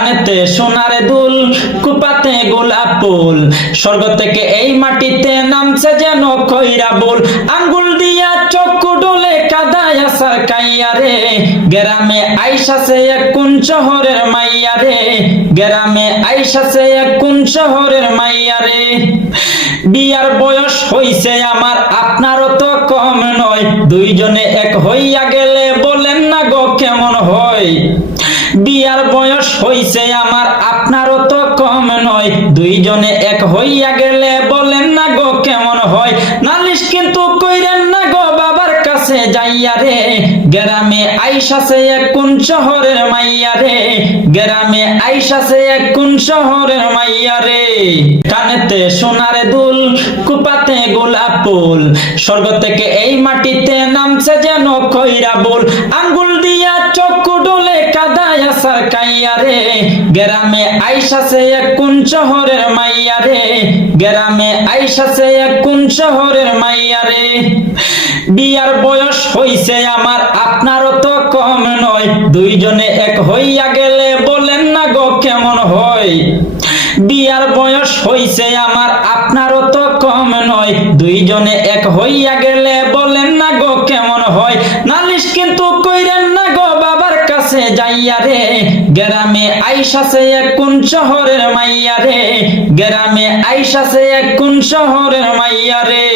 কানেতে সোনার দুল, কুপাতে গোলাপ ফুল, স্বর্গ থেকে এই মাটিতে নামছে যেন কইরা বল। আঙ্গুল দিয়া চক্ষু ডলে কাদায় আসার কাইয়া রে, গ্রামে আইসাছে এক কোন শহরের মাইয়া রে, গ্রামে আইসাছে এক কোন শহরের মাইয়া রে। বিয়ার বয়স হইছে আমার, আপনারও তো কম নয়, দুইজনে এক হইয়া গেলে বলেন না গো কেমন হয়। বিয়ার বয়স হইছে আমার, আপনারও তো কম নয়, দুইজনে এক হইয়া গেলে বলেন না গো কেমন হয়। নালিশ কিন্তু কইরেন না গো বাবার কাছে যাইয়া রে, গ্রামে আইসাছে এক কোন শহরের মাইয়া রে, গ্রামে আইসাছে এক কোন শহরের মাইয়া রে। কানেতে সোনার দুল, কুপাতে গোলাপ ফুল, স্বর্গ থেকে এই মাটিতে নামছে যেন কইরা বল। আঙ্গুল দিয়া চক্ষু ডলে কাদায় আসার কাইয়া রে, গ্রামে আইসাছে এক কোন শহরের মাইয়া রে, গ্রামে আইসাছে এক কোন শহরের মাইয়া রে। বিয়ার বয়স হইছে আমার, আপনারও তো কম নয়, দুইজনে এক হইয়া গেলে বলেন না গো কেমন হয়। বিয়ার বয়স হইছে আমার, আপনারও তো কম নয়, দুইজনে এক হইয়া গেলে বলেন না গো কেমন হয়। নালিশ কিন্তু কইরেন না গো বাবার কাছে যাইয়া রে, গ্রামে আইসাছে এক কোন শহরের মাইয়া রে, গ্রামে আইসাছে এক কোন শহরের মাইয়া রে।